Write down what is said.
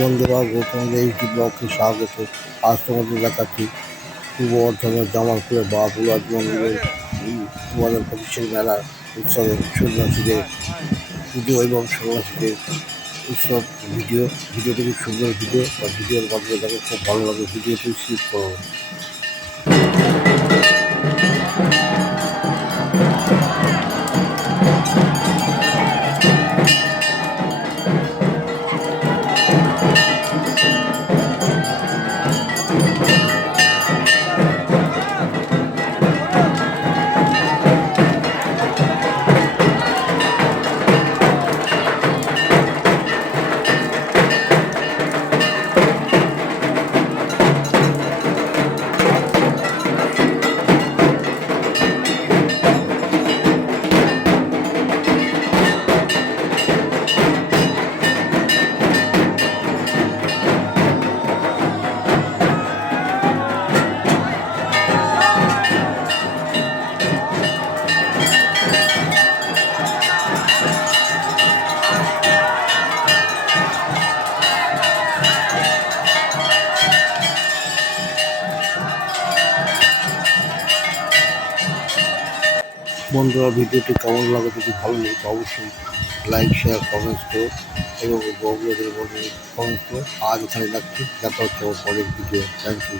বন্ধুরা গৌতম এইচডি ব্লগকে স্বাগত। আজ তোমাদের দেখাচ্ছি পূর্ব বর্ধমানের জামালপুরে বাবুরাজ মন্দিরের দু হাজার পঁচিশের মেলা উৎসবের সন্ন্যাসীদের পুজো এবং সন্ন্যাসীদের উৎসব ভিডিও। ভিডিওটি খুব সুন্দর ভিডিও। বা ভিডিওর মাধ্যমে দেখে খুব ভালো লাগে ভিডিওটি স্কিপ করো। বন্ধুরা, ভিডিওটি কেমন লাগে যদি ভালো লাগে, তো অবশ্যই লাইক শেয়ার কমেন্টস করো এবং বন্ধুদের বন্ধু কমেন্টস করো। আজ এখানে রাখছি, দেখা হচ্ছে আমার পরের ভিডিও থ্যাংক ইউ